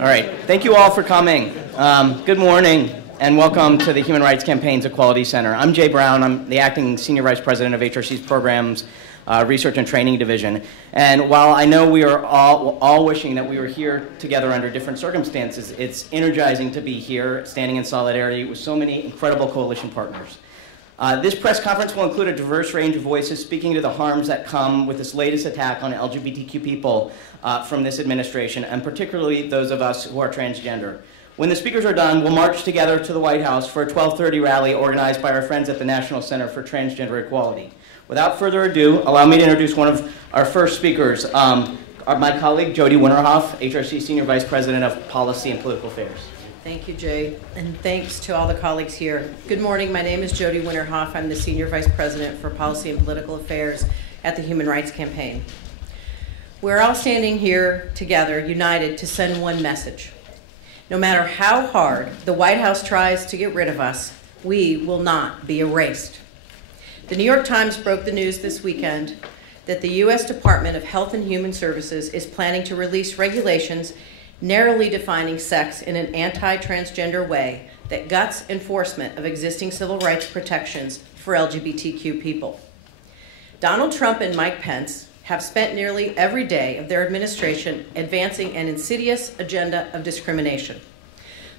All right, thank you all for coming. Good morning and welcome to the Human Rights Campaign's Equality Center. I'm Jay Brown. I'm the acting Senior Vice President of HRC's Programs, Research and Training Division. And while I know we are all wishing that we were here together under different circumstances, it's energizing to be here standing in solidarity with so many incredible coalition partners. This press conference will include a diverse range of voices speaking to the harms that come with this latest attack on LGBTQ people from this administration, and particularly those of us who are transgender. When the speakers are done, we'll march together to the White House for a 12:30 rally organized by our friends at the National Center for Transgender Equality. Without further ado, allow me to introduce one of our first speakers, my colleague Jody Winterhoff, HRC Senior Vice President of Policy and Political Affairs. Thank you, Jay, and thanks to all the colleagues here. Good morning, my name is Jody Winterhoff. I'm the Senior Vice President for Policy and Political Affairs at the Human Rights Campaign. We're all standing here together, united, to send one message. No matter how hard the White House tries to get rid of us, we will not be erased. The New York Times broke the news this weekend that the U.S. Department of Health and Human Services is planning to release regulations narrowly defining sex in an anti-transgender way that guts enforcement of existing civil rights protections for LGBTQ people. Donald Trump and Mike Pence have spent nearly every day of their administration advancing an insidious agenda of discrimination.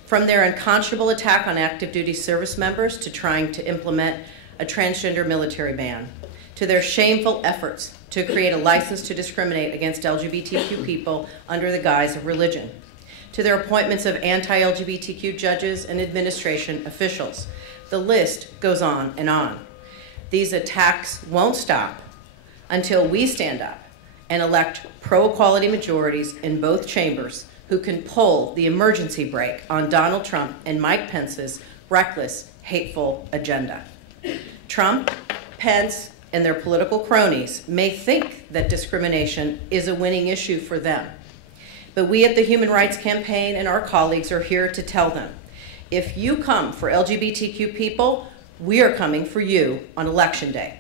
From their unconscionable attack on active duty service members to trying to implement a transgender military ban, to their shameful efforts to create a license to discriminate against LGBTQ people under the guise of religion, to their appointments of anti-LGBTQ judges and administration officials. The list goes on and on. These attacks won't stop until we stand up and elect pro-equality majorities in both chambers who can pull the emergency brake on Donald Trump and Mike Pence's reckless, hateful agenda. Trump, Pence, and their political cronies may think that discrimination is a winning issue for them. But we at the Human Rights Campaign and our colleagues are here to tell them, if you come for LGBTQ people, we are coming for you on Election Day.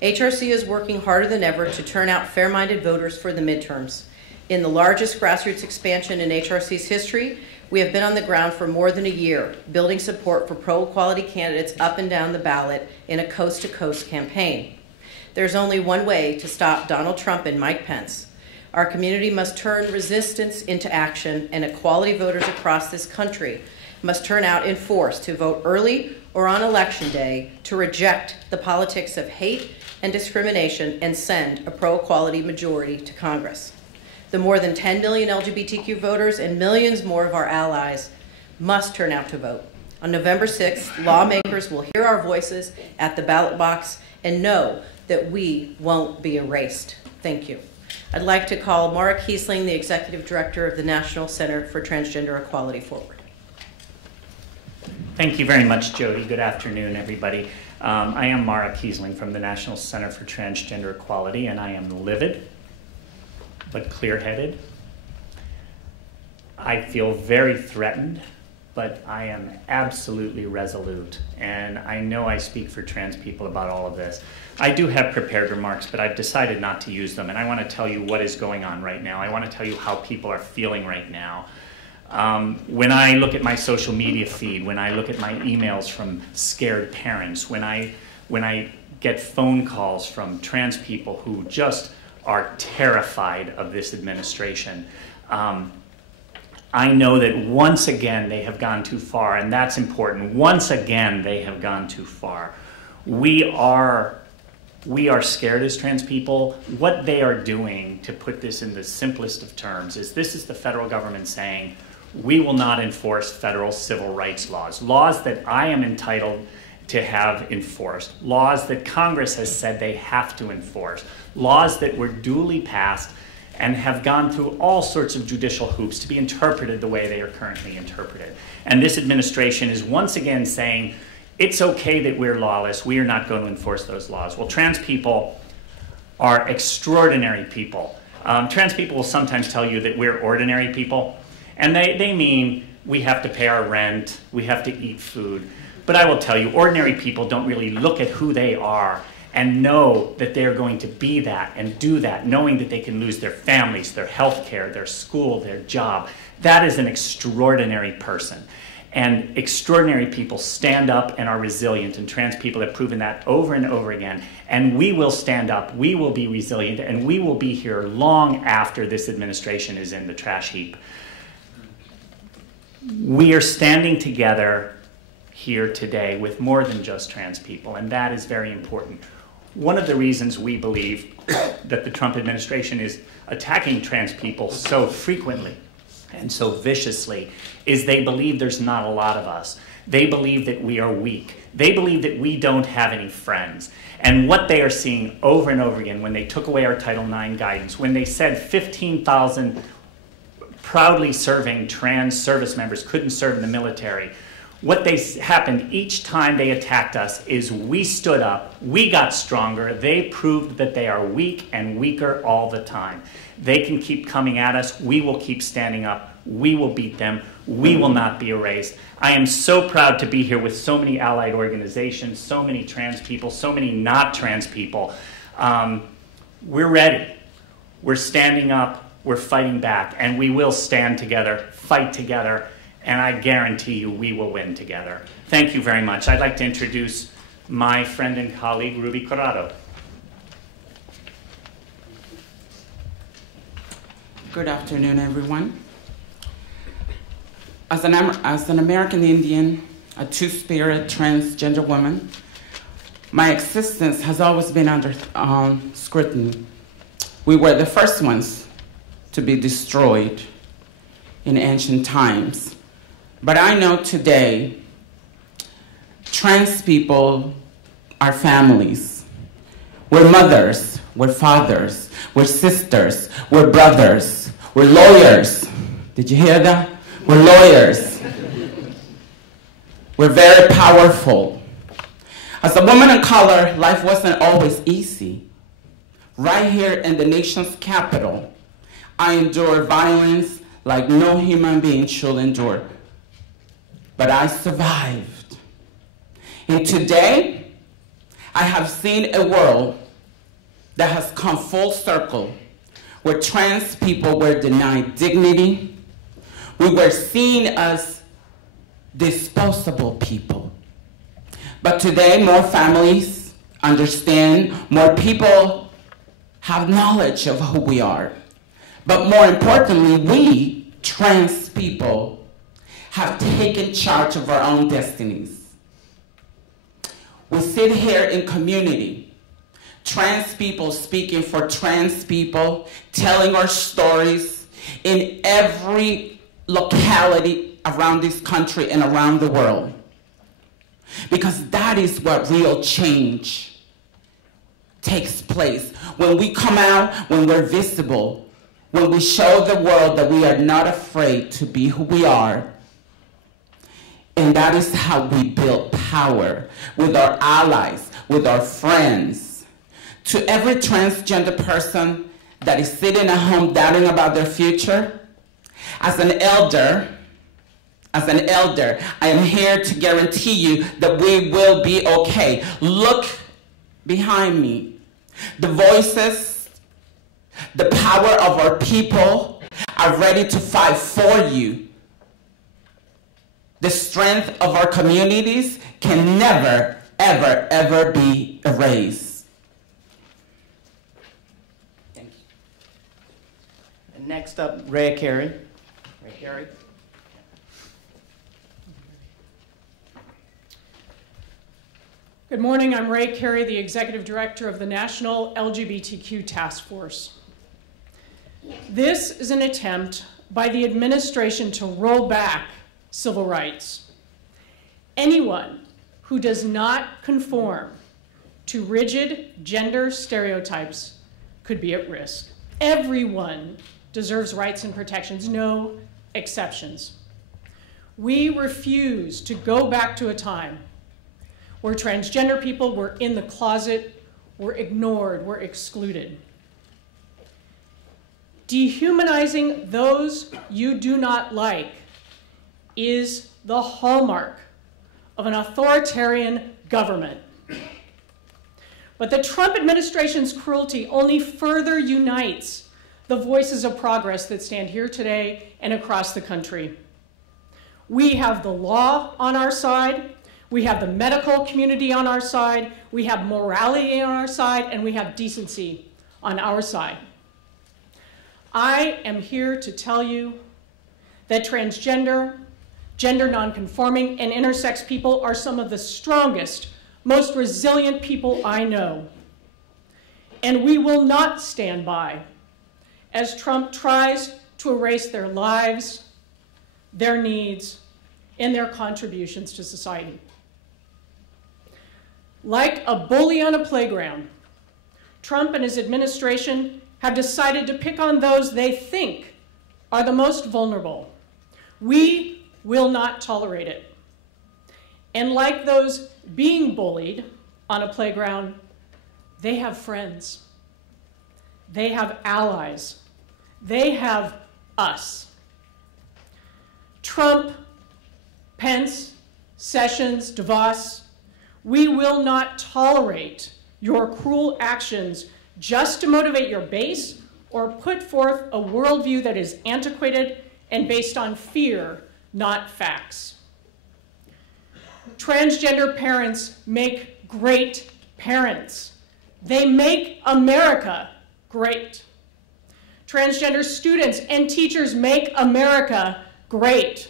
HRC is working harder than ever to turn out fair-minded voters for the midterms. In the largest grassroots expansion in HRC's history, we have been on the ground for more than a year, building support for pro-equality candidates up and down the ballot in a coast-to-coast campaign. There's only one way to stop Donald Trump and Mike Pence. Our community must turn resistance into action, and equality voters across this country must turn out in force to vote early or on Election Day to reject the politics of hate and discrimination and send a pro-equality majority to Congress. The more than 10 million LGBTQ voters and millions more of our allies must turn out to vote. On November 6th, lawmakers will hear our voices at the ballot box and know that we won't be erased. Thank you. I'd like to call Maura Keisling, the Executive Director of the National Center for Transgender Equality, forward. Thank you very much, Jody. Good afternoon, everybody. I am Maura Keisling from the National Center for Transgender Equality, and I am livid but clear-headed. I feel very threatened, but I am absolutely resolute, and I know I speak for trans people about all of this. I do have prepared remarks, but I've decided not to use them, and I want to tell you what is going on right now. I want to tell you how people are feeling right now. When I look at my social media feed, when I look at my emails from scared parents, when I get phone calls from trans people who just are terrified of this administration, I know that once again they have gone too far, and that's important. Once again they have gone too far. We are scared as trans people. What they are doing, to put this in the simplest of terms, is this is the federal government saying, we will not enforce federal civil rights laws, laws that I am entitled to have enforced, laws that Congress has said they have to enforce, laws that were duly passed and have gone through all sorts of judicial hoops to be interpreted the way they are currently interpreted. And this administration is once again saying, it's okay that we're lawless, we are not going to enforce those laws. Well, trans people are extraordinary people. Trans people will sometimes tell you that we're ordinary people, and they mean we have to pay our rent, we have to eat food. But I will tell you, ordinary people don't really look at who they are and know that they're going to be that and do that, knowing that they can lose their families, their health care, their school, their job. That is an extraordinary person. And extraordinary people stand up and are resilient, and trans people have proven that over and over again. And we will stand up, we will be resilient, and we will be here long after this administration is in the trash heap. We are standing together here today with more than just trans people, and that is very important. One of the reasons we believe that the Trump administration is attacking trans people so frequently and so viciously is they believe there's not a lot of us. They believe that we are weak. They believe that we don't have any friends. And what they are seeing over and over again when they took away our Title IX guidance, when they said 15,000 proudly serving trans service members couldn't serve in the military, what happened each time they attacked us is we stood up, we got stronger, they proved that they are weak and weaker all the time. They can keep coming at us, we will keep standing up, we will beat them, we will not be erased. I am so proud to be here with so many allied organizations, so many trans people, so many not trans people. We're ready, we're standing up, we're fighting back, and we will stand together, fight together, and I guarantee you we will win together. Thank you very much. I'd like to introduce my friend and colleague, Ruby Corrado. Good afternoon, everyone. As an American Indian, a two-spirit transgender woman, my existence has always been under scrutiny. We were the first ones to be destroyed in ancient times. But I know today, trans people are families. We're mothers, we're fathers, we're sisters, we're brothers, we're lawyers. Did you hear that? We're lawyers. We're very powerful. As a woman of color, life wasn't always easy. Right here in the nation's capital, I endured violence like no human being should endure. But I survived. And today, I have seen a world that has come full circle, where trans people were denied dignity. We were seen as disposable people. But today, more families understand, more people have knowledge of who we are. But more importantly, we, trans people, have taken charge of our own destinies. We sit here in community, trans people speaking for trans people, telling our stories in every locality around this country and around the world. Because that is what real change takes place. When we come out, when we're visible, when we show the world that we are not afraid to be who we are. And that is how we build power with our allies, with our friends. To every transgender person that is sitting at home doubting about their future, as an elder, I am here to guarantee you that we will be okay. Look behind me. The voices, the power of our people are ready to fight for you. The strength of our communities can never, ever, ever be erased. Thank you. And next up, Carrie. Carrie. Good morning, I'm Carrie, the Executive Director of the National LGBTQ Task Force. This is an attempt by the administration to roll back civil rights. Anyone who does not conform to rigid gender stereotypes could be at risk. Everyone deserves rights and protections, no exceptions. We refuse to go back to a time where transgender people were in the closet, were ignored, were excluded. Dehumanizing those you do not like is the hallmark of an authoritarian government. But the Trump administration's cruelty only further unites the voices of progress that stand here today and across the country. We have the law on our side, we have the medical community on our side, we have morality on our side, and we have decency on our side. I am here to tell you that transgender, gender nonconforming, and intersex people are some of the strongest, most resilient people I know. And we will not stand by as Trump tries to erase their lives, their needs, and their contributions to society. Like a bully on a playground, Trump and his administration have decided to pick on those they think are the most vulnerable. We will not tolerate it. And like those being bullied on a playground, they have friends. They have allies. They have us. Trump, Pence, Sessions, DeVos, we will not tolerate your cruel actions just to motivate your base or put forth a worldview that is antiquated and based on fear, not facts. Transgender parents make great parents. They make America great. Transgender students and teachers make America great.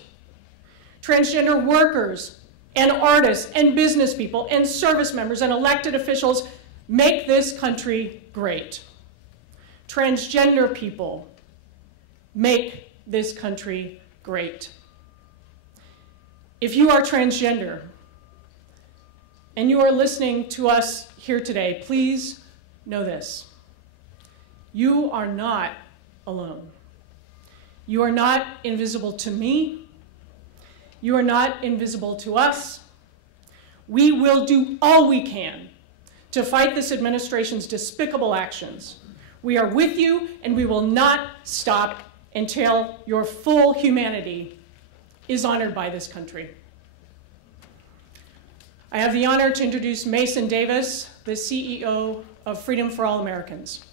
Transgender workers and artists and business people and service members and elected officials make this country great. Transgender people make this country great. If you are transgender and you are listening to us here today, please know this. You are not alone. You are not invisible to me. You are not invisible to us. We will do all we can to fight this administration's despicable actions. We are with you, and we will not stop until your full humanity is honored by this country. I have the honor to introduce Mason Davis, the CEO of Freedom for All Americans.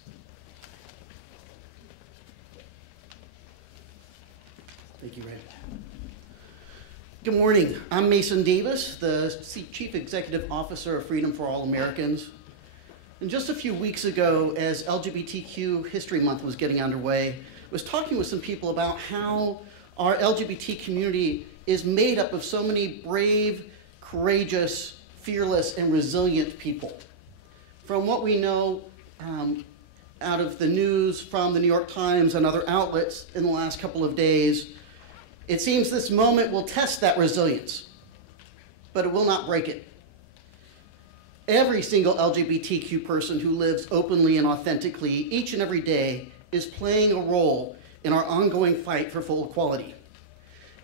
Thank you, Ray. Good morning. I'm Mason Davis, the Chief Executive Officer of Freedom for All Americans. And just a few weeks ago, as LGBTQ History Month was getting underway, I was talking with some people about how our LGBT community is made up of so many brave, courageous, fearless, and resilient people. From what we know out of the news from the New York Times and other outlets in the last couple of days, it seems this moment will test that resilience, but it will not break it. Every single LGBTQ person who lives openly and authentically each and every day is playing a role in our ongoing fight for full equality.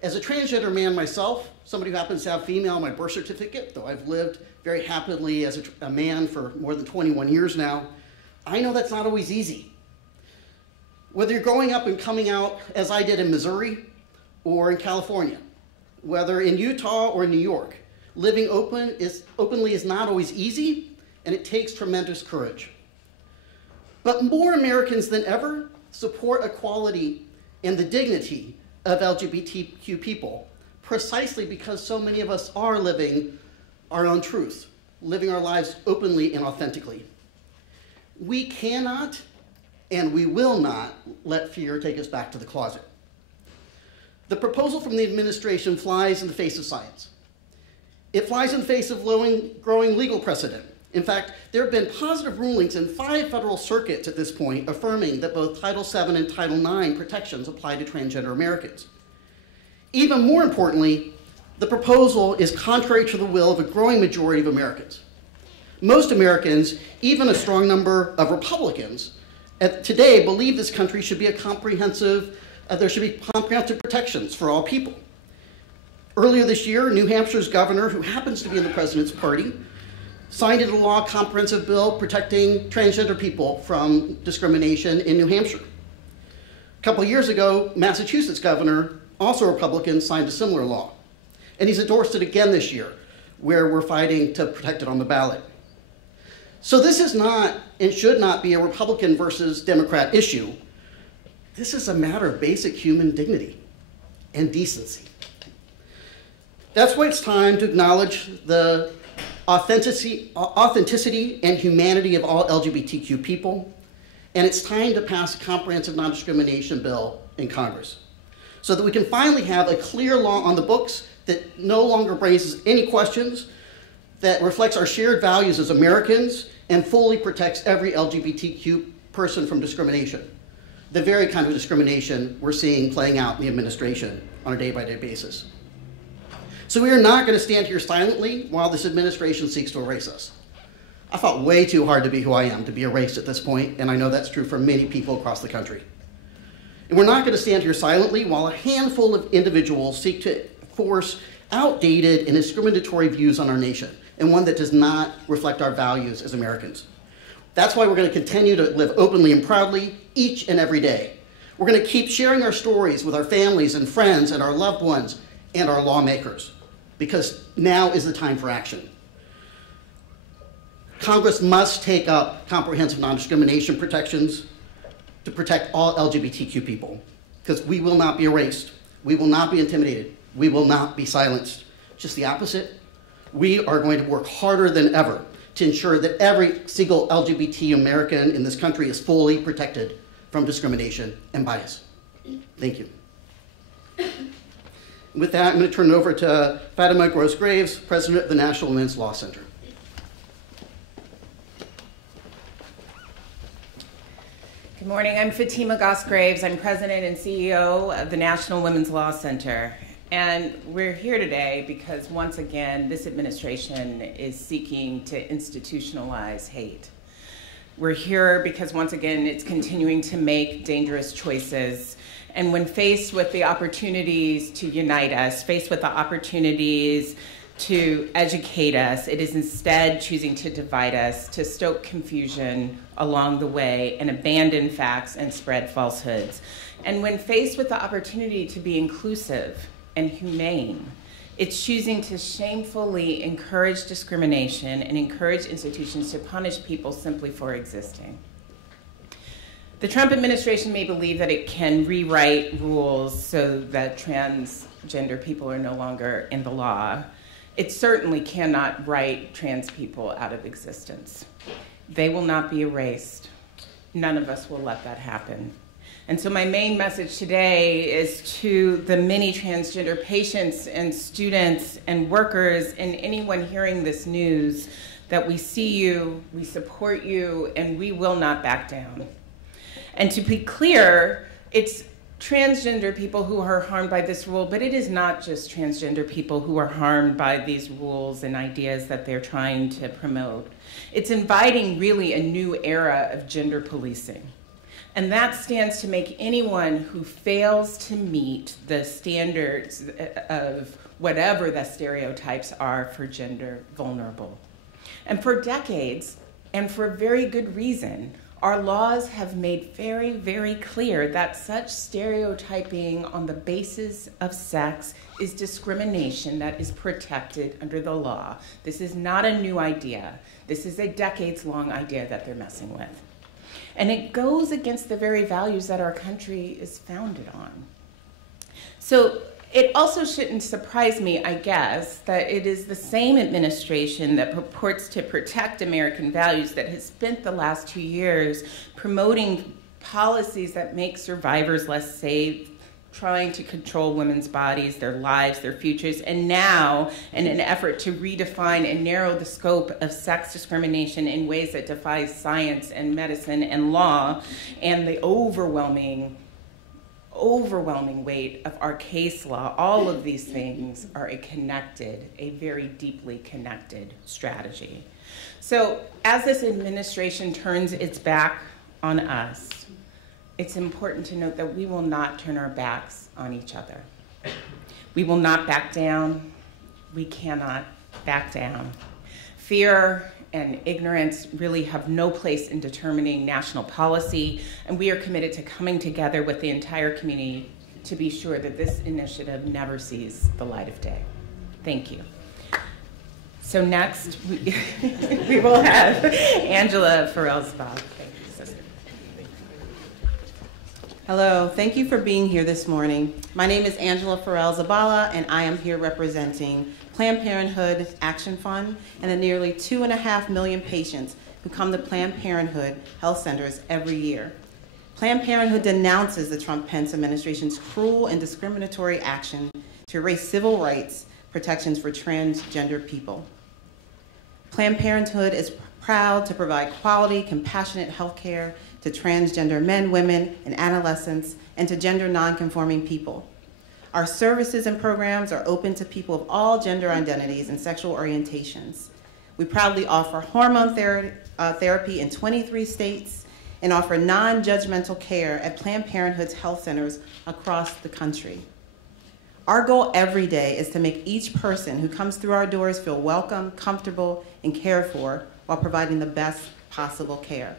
As a transgender man myself, somebody who happens to have female on my birth certificate, though I've lived very happily as a man for more than 21 years now, I know that's not always easy. Whether you're growing up and coming out, as I did in Missouri, or in California, whether in Utah or in New York, living openly is not always easy, and it takes tremendous courage. But more Americans than ever support equality and the dignity of LGBTQ people, precisely because so many of us are living our own truth, living our lives openly and authentically. We cannot and we will not let fear take us back to the closet. The proposal from the administration flies in the face of science. It flies in the face of growing legal precedent. In fact, there have been positive rulings in 5 federal circuits at this point affirming that both Title VII and Title IX protections apply to transgender Americans. Even more importantly, the proposal is contrary to the will of a growing majority of Americans. Most Americans, even a strong number of Republicans, today believe this country should be there should be comprehensive protections for all people. Earlier this year, New Hampshire's governor, who happens to be in the president's party, signed into law a comprehensive bill protecting transgender people from discrimination in New Hampshire. A couple of years ago, Massachusetts governor, also a Republican, signed a similar law. And he's endorsed it again this year, where we're fighting to protect it on the ballot. So this is not and should not be a Republican versus Democrat issue. This is a matter of basic human dignity and decency. That's why it's time to acknowledge the authenticity and humanity of all LGBTQ people, and it's time to pass a comprehensive non-discrimination bill in Congress so that we can finally have a clear law on the books that no longer raises any questions, that reflects our shared values as Americans, and fully protects every LGBTQ person from discrimination, the very kind of discrimination we're seeing playing out in the administration on a day-by-day basis. So we are not going to stand here silently while this administration seeks to erase us. I fought way too hard to be who I am, to be erased at this point, and I know that's true for many people across the country. And we're not going to stand here silently while a handful of individuals seek to force outdated and discriminatory views on our nation, and one that does not reflect our values as Americans. That's why we're going to continue to live openly and proudly each and every day. We're going to keep sharing our stories with our families and friends and our loved ones and our lawmakers, because now is the time for action. Congress must take up comprehensive non-discrimination protections to protect all LGBTQ people, because we will not be erased. We will not be intimidated. We will not be silenced. Just the opposite. We are going to work harder than ever to ensure that every single LGBT American in this country is fully protected from discrimination and bias. Thank you. With that, I'm going to turn it over to Fatima Gross-Graves, President of the National Women's Law Center. Good morning. I'm Fatima Goss-Graves. I'm President and CEO of the National Women's Law Center. And we're here today because, once again, this administration is seeking to institutionalize hate. We're here because, once again, it's continuing to make dangerous choices. And when faced with the opportunities to unite us, faced with the opportunities to educate us, it is instead choosing to divide us, to stoke confusion along the way and abandon facts and spread falsehoods. And when faced with the opportunity to be inclusive and humane, it's choosing to shamefully encourage discrimination and encourage institutions to punish people simply for existing. The Trump administration may believe that it can rewrite rules so that transgender people are no longer in the law. It certainly cannot write trans people out of existence. They will not be erased. None of us will let that happen. And so my main message today is to the many transgender patients and students and workers and anyone hearing this news that we see you, we support you, and we will not back down. And to be clear, it's transgender people who are harmed by this rule, but it is not just transgender people who are harmed by these rules and ideas that they're trying to promote. It's inviting really a new era of gender policing. And that stands to make anyone who fails to meet the standards of whatever the stereotypes are for gender vulnerable. And for decades, and for very good reason, our laws have made very, very clear that such stereotyping on the basis of sex is discrimination that is protected under the law. This is not a new idea. This is a decades-long idea that they're messing with. And it goes against the very values that our country is founded on. So it also shouldn't surprise me, I guess, that it is the same administration that purports to protect American values that has spent the last 2 years promoting policies that make survivors less safe, trying to control women's bodies, their lives, their futures, and now in an effort to redefine and narrow the scope of sex discrimination in ways that defy science and medicine and law, and the overwhelming weight of our case law, all of these things are a very deeply connected strategy. So as this administration turns its back on us, it's important to note that we will not turn our backs on each other. We will not back down. We cannot back down. Fear and ignorance really have no place in determining national policy, and we are committed to coming together with the entire community to be sure that this initiative never sees the light of day. Thank you. So next, we will have Angela Ferrell-Zabala. Hello, thank you for being here this morning. My name is Angela Ferrell-Zabala, and I am here representing Planned Parenthood Action Fund and the nearly 2.5 million patients who come to Planned Parenthood health centers every year. Planned Parenthood denounces the Trump-Pence administration's cruel and discriminatory action to erase civil rights protections for transgender people. Planned Parenthood is proud to provide quality, compassionate health care to transgender men, women, and adolescents, and to gender nonconforming people. Our services and programs are open to people of all gender identities and sexual orientations. We proudly offer hormone therapy in 23 states and offer non-judgmental care at Planned Parenthood's health centers across the country. Our goal every day is to make each person who comes through our doors feel welcome, comfortable, and cared for while providing the best possible care.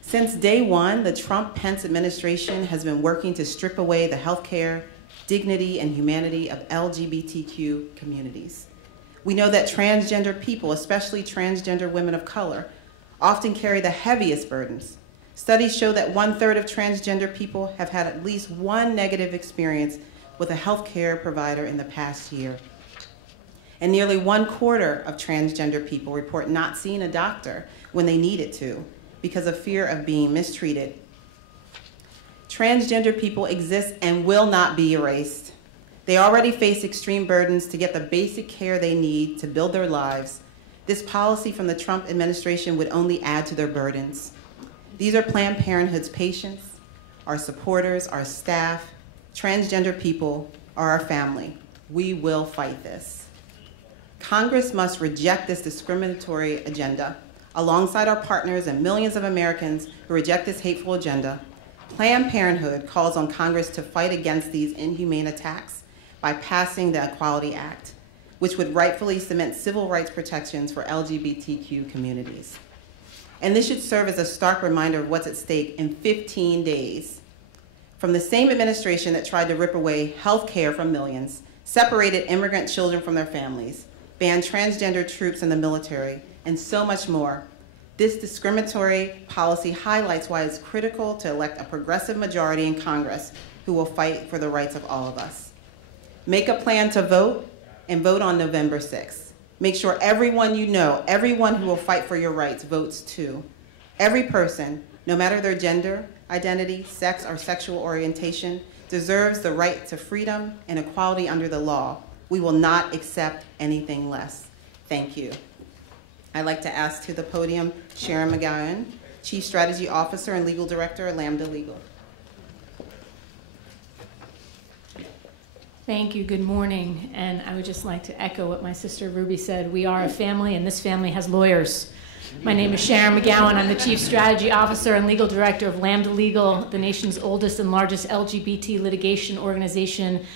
Since day one, the Trump-Pence administration has been working to strip away the healthcare, dignity, and humanity of LGBTQ communities. We know that transgender people, especially transgender women of color, often carry the heaviest burdens. Studies show that 1/3 of transgender people have had at least one negative experience with a healthcare provider in the past year. And nearly 1/4 of transgender people report not seeing a doctor when they needed to, because of fear of being mistreated. Transgender people exist and will not be erased. They already face extreme burdens to get the basic care they need to build their lives. This policy from the Trump administration would only add to their burdens. These are Planned Parenthood's patients, our supporters, our staff. Transgender people are our family. We will fight this. Congress must reject this discriminatory agenda. Alongside our partners and millions of Americans who reject this hateful agenda, Planned Parenthood calls on Congress to fight against these inhumane attacks by passing the Equality Act, which would rightfully cement civil rights protections for LGBTQ communities. And this should serve as a stark reminder of what's at stake in 15 days. From the same administration that tried to rip away health care from millions, separated immigrant children from their families, banned transgender troops in the military, and so much more. This discriminatory policy highlights why it's critical to elect a progressive majority in Congress who will fight for the rights of all of us. Make a plan to vote and vote on November 6th. Make sure everyone you know, everyone who will fight for your rights votes too. Every person, no matter their gender, identity, sex, or sexual orientation, deserves the right to freedom and equality under the law. We will not accept anything less. Thank you. I'd like to ask to the podium Sharon McGowan, Chief Strategy Officer and Legal Director at Lambda Legal. Thank you. Good morning. And I would just like to echo what my sister Ruby said. We are a family, and this family has lawyers. My name is Sharon McGowan. I'm the Chief Strategy Officer and Legal Director of Lambda Legal, the nation's oldest and largest LGBT litigation organization.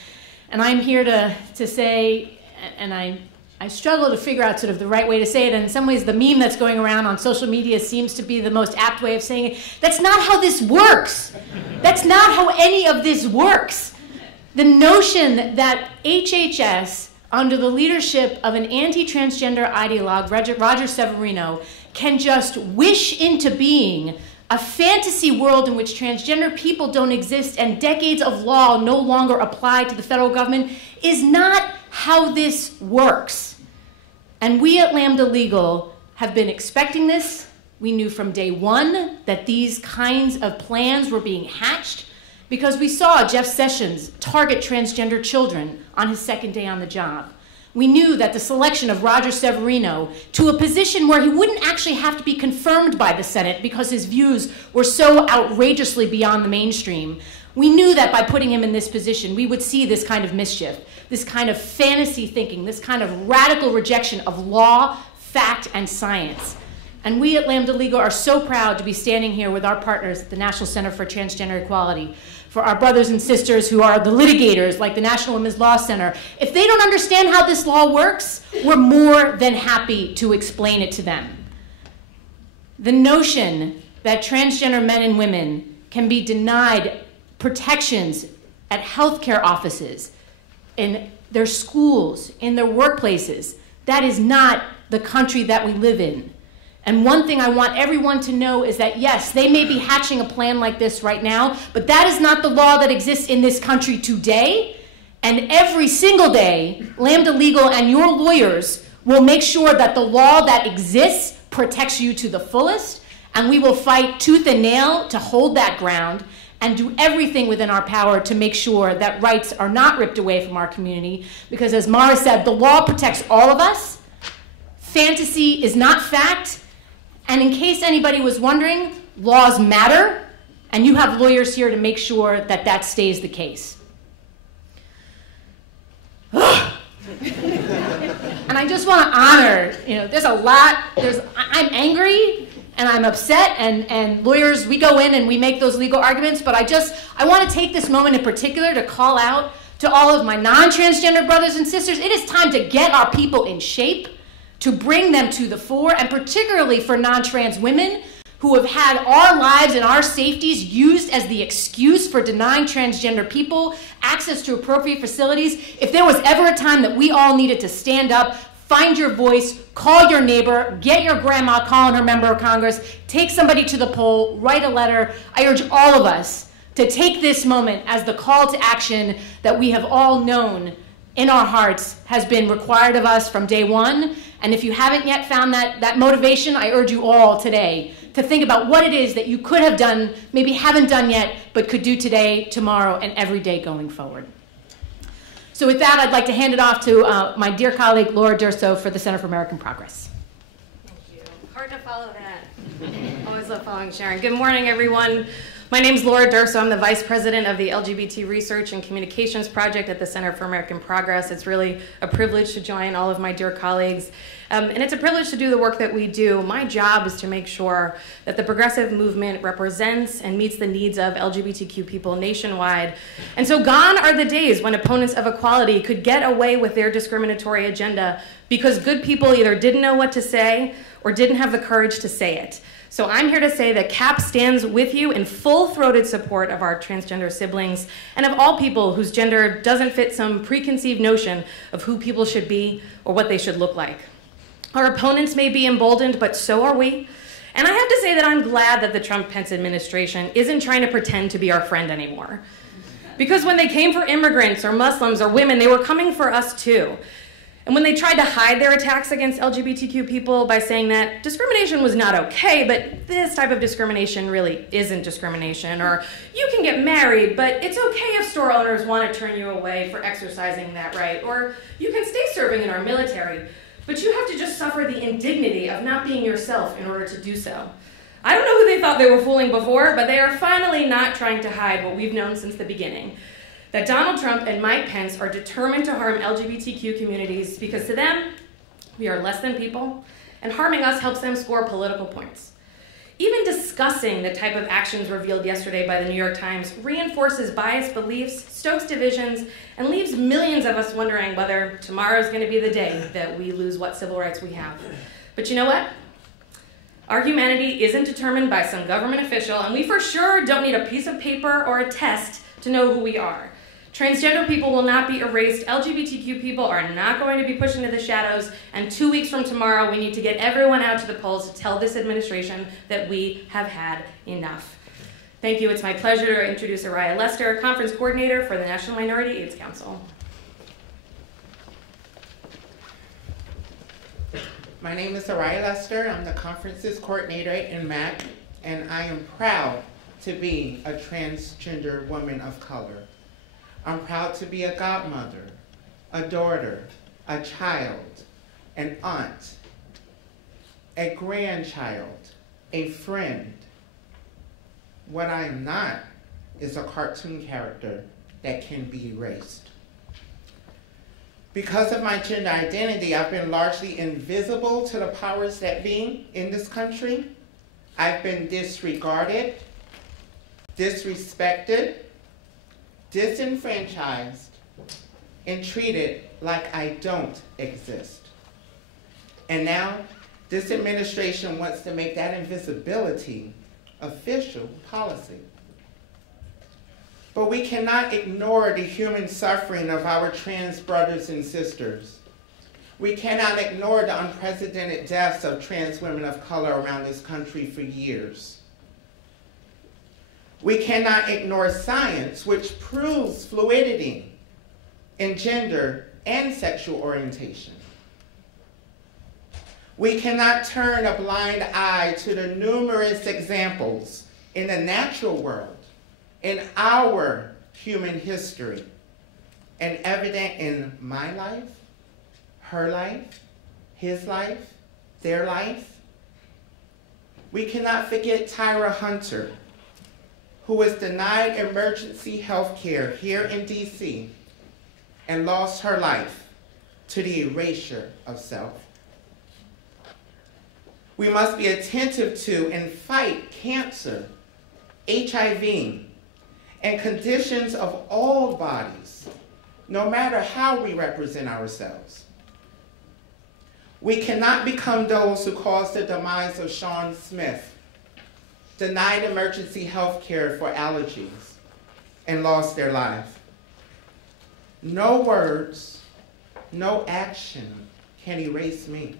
And I'm here to say, and I struggle to figure out sort of the right way to say it. And in some ways, the meme that's going around on social media seems to be the most apt way of saying it. That's not how this works. That's not how any of this works. The notion that HHS, under the leadership of an anti-transgender ideologue, Roger Severino, can just wish into being a fantasy world in which transgender people don't exist and decades of law no longer apply to the federal government is not how this works. And we at Lambda Legal have been expecting this. We knew from day one that these kinds of plans were being hatched. because we saw Jeff Sessions target transgender children on his second day on the job. We knew that the selection of Roger Severino to a position where he wouldn't actually have to be confirmed by the Senate because his views were so outrageously beyond the mainstream, we knew that by putting him in this position, we would see this kind of mischief, this kind of fantasy thinking, this kind of radical rejection of law, fact, and science. And we at Lambda Legal are so proud to be standing here with our partners at the National Center for Transgender Equality, for our brothers and sisters who are the litigators, like the National Women's Law Center. If they don't understand how this law works, we're more than happy to explain it to them. The notion that transgender men and women can be denied protections at healthcare offices, in their schools, in their workplaces, that is not the country that we live in. And one thing I want everyone to know is that, yes, they may be hatching a plan like this right now, but that is not the law that exists in this country today. And every single day, Lambda Legal and your lawyers will make sure that the law that exists protects you to the fullest, and we will fight tooth and nail to hold that ground and do everything within our power to make sure that rights are not ripped away from our community. Because as Mara said, the law protects all of us. Fantasy is not fact. And in case anybody was wondering, laws matter, and you have lawyers here to make sure that that stays the case. And I just want to honor, there's a lot, I'm angry and I'm upset, and lawyers, we go in and we make those legal arguments, but I want to take this moment in particular to call out to all of my non-transgender brothers and sisters. It is time to get our people in shape, to bring them to the fore, and particularly for non-trans women who have had our lives and our safeties used as the excuse for denying transgender people access to appropriate facilities. If there was ever a time that we all needed to stand up, find your voice, call your neighbor, get your grandma calling her member of Congress, take somebody to the poll, write a letter, I urge all of us to take this moment as the call to action that we have all known in our hearts has been required of us from day one. And if you haven't yet found that motivation, I urge you all today to think about what it is that you could have done, maybe haven't done yet, but could do today, tomorrow, and every day going forward. So with that, I'd like to hand it off to my dear colleague, Laura Durso, for the Center for American Progress. Thank you. Hard to follow that. Always love following Sharon. Good morning, everyone. My name is Laura Durso. I'm the Vice President of the LGBT Research and Communications Project at the Center for American Progress. It's really a privilege to join all of my dear colleagues. And it's a privilege to do the work that we do. My job is to make sure that the progressive movement represents and meets the needs of LGBTQ people nationwide. And so gone are the days when opponents of equality could get away with their discriminatory agenda because good people either didn't know what to say or didn't have the courage to say it. So I'm here to say that CAP stands with you in full-throated support of our transgender siblings and of all people whose gender doesn't fit some preconceived notion of who people should be or what they should look like. Our opponents may be emboldened, but so are we. And I have to say that I'm glad that the Trump-Pence administration isn't trying to pretend to be our friend anymore. Because when they came for immigrants or Muslims or women, they were coming for us too. And when they tried to hide their attacks against LGBTQ people by saying that discrimination was not okay, but this type of discrimination really isn't discrimination, or you can get married, but it's okay if store owners want to turn you away for exercising that right, or you can stay serving in our military, but you have to just suffer the indignity of not being yourself in order to do so. I don't know who they thought they were fooling before, but they are finally not trying to hide what we've known since the beginning. That Donald Trump and Mike Pence are determined to harm LGBTQ communities because to them, we are less than people, and harming us helps them score political points. Even discussing the type of actions revealed yesterday by the New York Times reinforces biased beliefs, stokes divisions, and leaves millions of us wondering whether tomorrow is going to be the day that we lose what civil rights we have. But you know what? Our humanity isn't determined by some government official, and we for sure don't need a piece of paper or a test to know who we are. Transgender people will not be erased. LGBTQ people are not going to be pushed into the shadows. And 2 weeks from tomorrow, we need to get everyone out to the polls to tell this administration that we have had enough. Thank you. It's my pleasure to introduce Araya Lester, Conference Coordinator for the National Minority AIDS Council. My name is Araya Lester. I'm the Conferences Coordinator in MAC, and I am proud to be a transgender woman of color. I'm proud to be a godmother, a daughter, a child, an aunt, a grandchild, a friend. What I am not is a cartoon character that can be erased. Because of my gender identity, I've been largely invisible to the powers that be in this country. I've been disregarded, disrespected, disenfranchised, and treated like I don't exist. And now, this administration wants to make that invisibility official policy. But we cannot ignore the human suffering of our trans brothers and sisters. We cannot ignore the unprecedented deaths of trans women of color around this country for years. We cannot ignore science, which proves fluidity in gender and sexual orientation. We cannot turn a blind eye to the numerous examples in the natural world, in our human history, and evident in my life, her life, his life, their life. We cannot forget Tyra Hunter, who was denied emergency health care here in DC and lost her life to the erasure of self. We must be attentive to and fight cancer, HIV, and conditions of all bodies, no matter how we represent ourselves. We cannot become those who caused the demise of Sean Smith, denied emergency health care for allergies, and lost their life. No words, no action can erase me,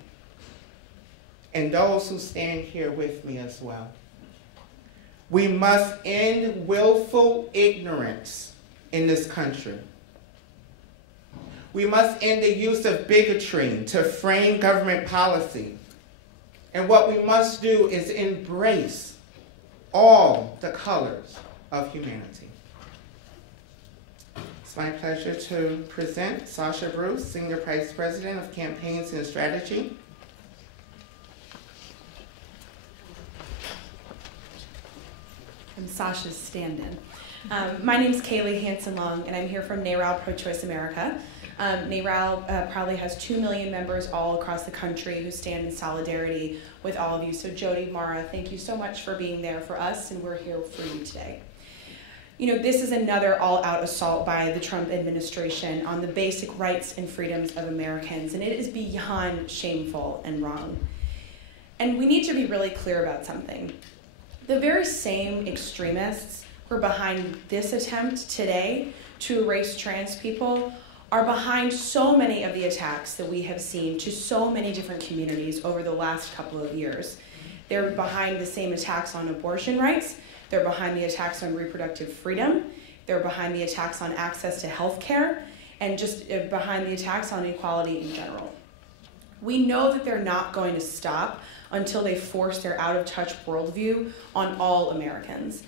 and those who stand here with me as well. We must end willful ignorance in this country. We must end the use of bigotry to frame government policy. And what we must do is embrace all the colors of humanity. It's my pleasure to present Sasha Bruce, Senior Vice President of Campaigns and Strategy. I'm Sasha's stand-in. My name is Kaylie Hansen, and I'm here from NARAL Pro-Choice America. NARAL probably has 2 million members all across the country who stand in solidarity with all of you. So Jody, Mara, thank you so much for being there for us, and we're here for you today. You know, this is another all-out assault by the Trump administration on the basic rights and freedoms of Americans, and it is beyond shameful and wrong. And we need to be really clear about something. The very same extremists who are behind this attempt today to erase trans people are behind so many of the attacks that we have seen to so many different communities over the last couple of years. They're behind the same attacks on abortion rights. They're behind the attacks on reproductive freedom. They're behind the attacks on access to health care, and just behind the attacks on equality in general. We know that they're not going to stop until they force their out-of-touch worldview on all Americans.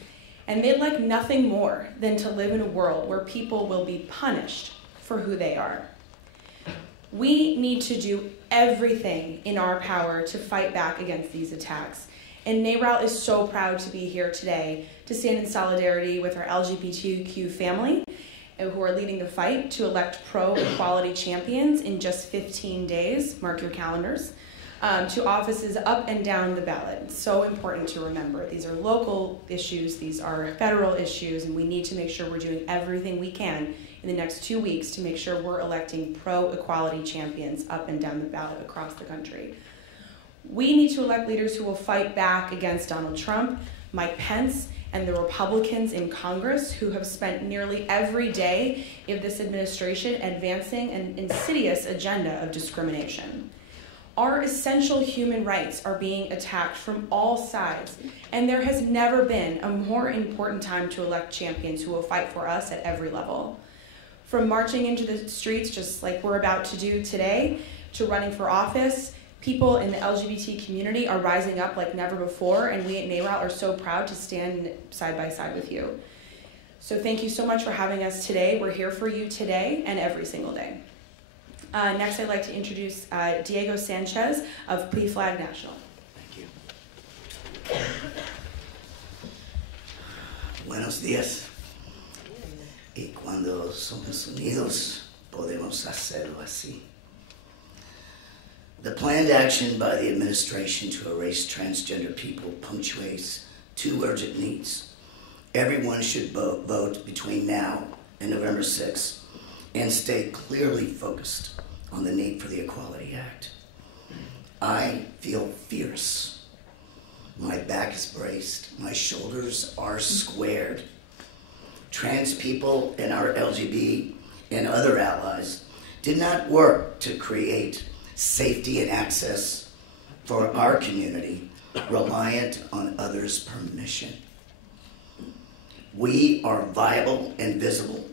And they'd like nothing more than to live in a world where people will be punished for who they are. We need to do everything in our power to fight back against these attacks. And NARAL is so proud to be here today to stand in solidarity with our LGBTQ family who are leading the fight to elect pro-equality champions in just 15 days, mark your calendars, to offices up and down the ballot. It's so important to remember. These are local issues, these are federal issues, and we need to make sure we're doing everything we can in the next 2 weeks to make sure we're electing pro-equality champions up and down the ballot across the country. We need to elect leaders who will fight back against Donald Trump, Mike Pence, and the Republicans in Congress who have spent nearly every day of this administration advancing an insidious agenda of discrimination. Our essential human rights are being attacked from all sides, and there has never been a more important time to elect champions who will fight for us at every level. From marching into the streets, just like we're about to do today, to running for office, People in the LGBT community are rising up like never before, and we at NARAL are so proud to stand side by side with you. So thank you so much for having us today. We're here for you today and every single day. Next, I'd like to introduce Diego Sanchez of PFLAG National. Thank you. Buenos días. Y cuando somos unidos, podemos hacerlo así. The planned action by the administration to erase transgender people punctuates two urgent needs. Everyone should vote between now and November 6th and stay clearly focused on the need for the Equality Act. I feel fierce. My back is braced. My shoulders are squared. Trans people and our LGBT and other allies did not work to create safety and access for our community reliant on others' permission. We are viable and visible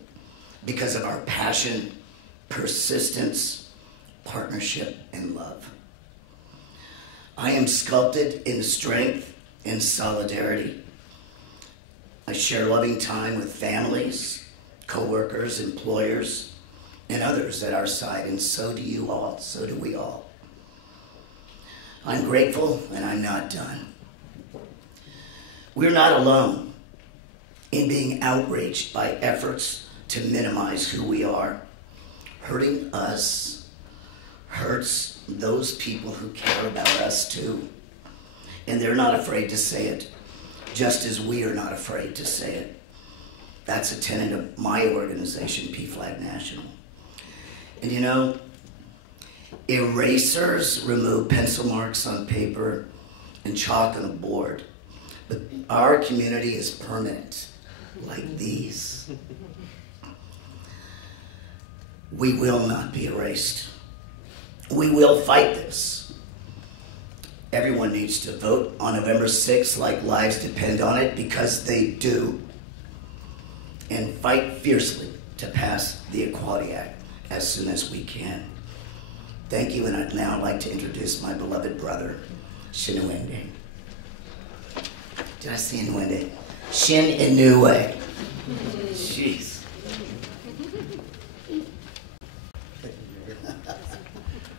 because of our passion, persistence, partnership, and love. I am sculpted in strength and solidarity. I share loving time with families, coworkers, employers, and others at our side, and so do you all, so do we all. I'm grateful, and I'm not done. We're not alone in being outraged by efforts to minimize who we are. Hurting us hurts those people who care about us too. And they're not afraid to say it, just as we are not afraid to say it. That's a tenet of my organization, PFLAG National. And you know, erasers remove pencil marks on paper and chalk on a board, but our community is permanent, like these. We will not be erased. We will fight this. Everyone needs to vote on November 6th like lives depend on it, because they do. And fight fiercely to pass the Equality Act as soon as we can. Thank you, and I'd now like to introduce my beloved brother, Shannon. Did I say Nwende? Shin Inouye. Jeez.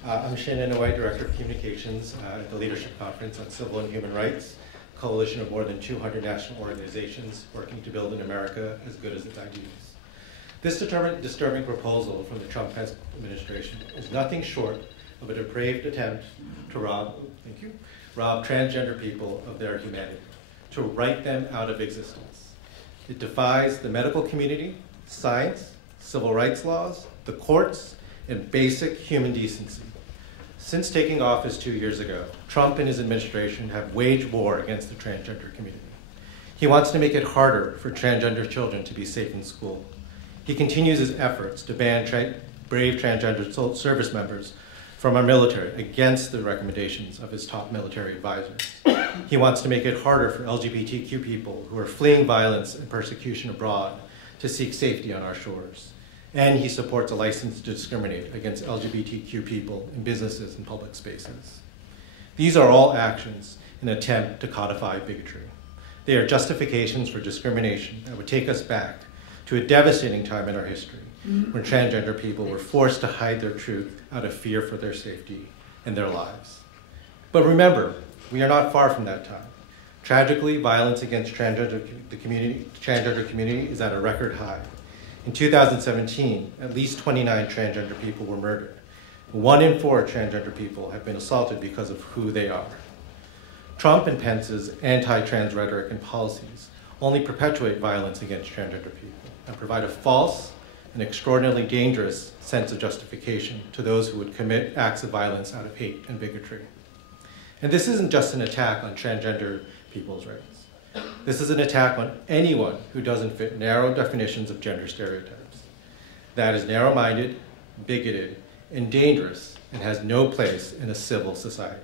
I'm Shannon White, Director of Communications at the Leadership Conference on Civil and Human Rights, a coalition of more than 200 national organizations working to build an America as good as its ideals. This disturbing proposal from the Trump-Pence administration is nothing short of a depraved attempt to rob transgender people of their humanity, to write them out of existence. It defies the medical community, science, civil rights laws, the courts, and basic human decency. Since taking office 2 years ago, Trump and his administration have waged war against the transgender community. He wants to make it harder for transgender children to be safe in school. He continues his efforts to ban brave transgender service members from our military against the recommendations of his top military advisors. He wants to make it harder for LGBTQ people who are fleeing violence and persecution abroad to seek safety on our shores. And he supports a license to discriminate against LGBTQ people in businesses and public spaces. These are all actions in an attempt to codify bigotry. They are justifications for discrimination that would take us back to a devastating time in our history when transgender people were forced to hide their truth out of fear for their safety and their lives. But remember, we are not far from that time. Tragically, violence against transgender community is at a record high. In 2017, at least 29 transgender people were murdered. 1 in 4 transgender people have been assaulted because of who they are. Trump and Pence's anti-trans rhetoric and policies only perpetuate violence against transgender people and provide a false and extraordinarily dangerous sense of justification to those who would commit acts of violence out of hate and bigotry. And this isn't just an attack on transgender people's rights. This is an attack on anyone who doesn't fit narrow definitions of gender stereotypes. That is narrow-minded, bigoted, and dangerous, and has no place in a civil society.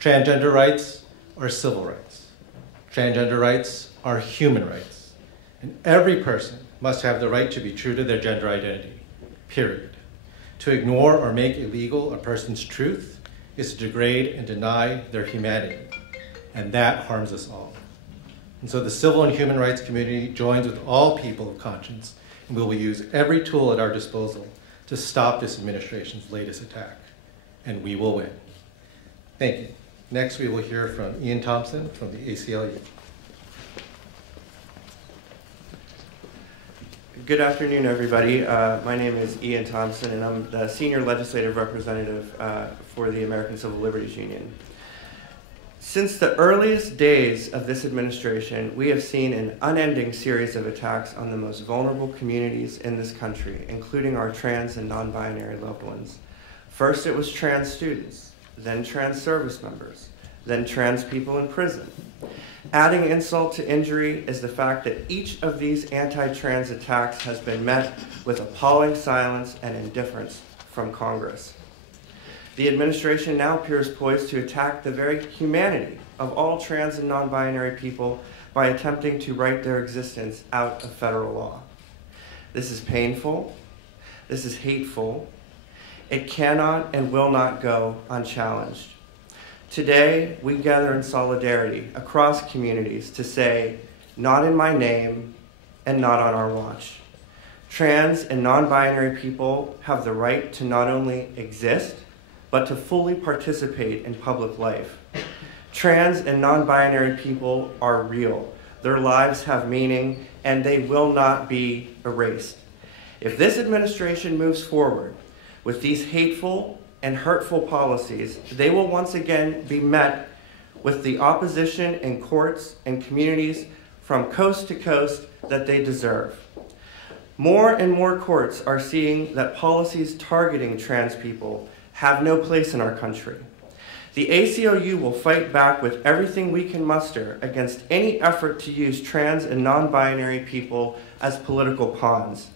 Transgender rights are civil rights. Transgender rights are human rights. And every person must have the right to be true to their gender identity, period. To ignore or make illegal a person's truth is to degrade and deny their humanity, and that harms us all. And so the civil and human rights community joins with all people of conscience, and we will use every tool at our disposal to stop this administration's latest attack, and we will win. Thank you. Next, we will hear from Ian Thompson from the ACLU. Good afternoon, everybody. My name is Ian Thompson, and I'm the Senior Legislative Representative for the American Civil Liberties Union. Since the earliest days of this administration, we have seen an unending series of attacks on the most vulnerable communities in this country, including our trans and non-binary loved ones. First, it was trans students, then trans service members, then trans people in prison. Adding insult to injury is the fact that each of these anti-trans attacks has been met with appalling silence and indifference from Congress. The administration now appears poised to attack the very humanity of all trans and non-binary people by attempting to write their existence out of federal law. This is painful. This is hateful. It cannot and will not go unchallenged. Today, we gather in solidarity across communities to say, not in my name and not on our watch. Trans and non-binary people have the right to not only exist, but to fully participate in public life. Trans and non-binary people are real. Their lives have meaning, and they will not be erased. If this administration moves forward with these hateful and hurtful policies, they will once again be met with the opposition in courts and communities from coast to coast that they deserve. More and more courts are seeing that policies targeting trans people have no place in our country. The ACLU will fight back with everything we can muster against any effort to use trans and non-binary people as political pawns.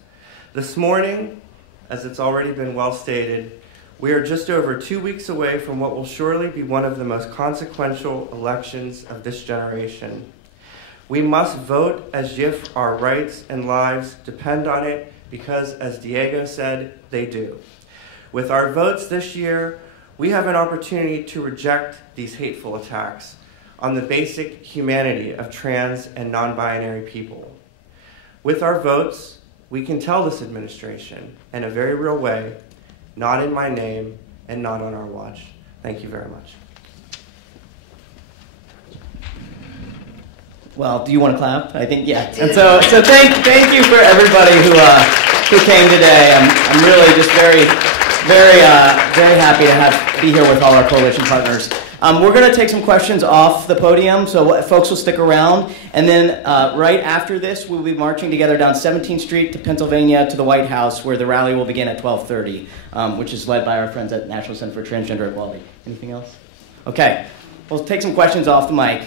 This morning, as it's already been well stated, we are just over 2 weeks away from what will surely be one of the most consequential elections of this generation. We must vote as if our rights and lives depend on it, because, as Diego said, they do. With our votes this year, we have an opportunity to reject these hateful attacks on the basic humanity of trans and non-binary people. With our votes, we can tell this administration, in a very real way, not in my name and not on our watch. Thank you very much. Well, do you want to clap? I think, yeah. And so thank you for everybody who came today. I'm really just very happy to be here with all our coalition partners. We're going to take some questions off the podium, so folks will stick around. And then right after this, we'll be marching together down 17th Street to Pennsylvania to the White House, where the rally will begin at 12:30, which is led by our friends at National Center for Transgender Equality. Anything else? Okay. We'll take some questions off the mic.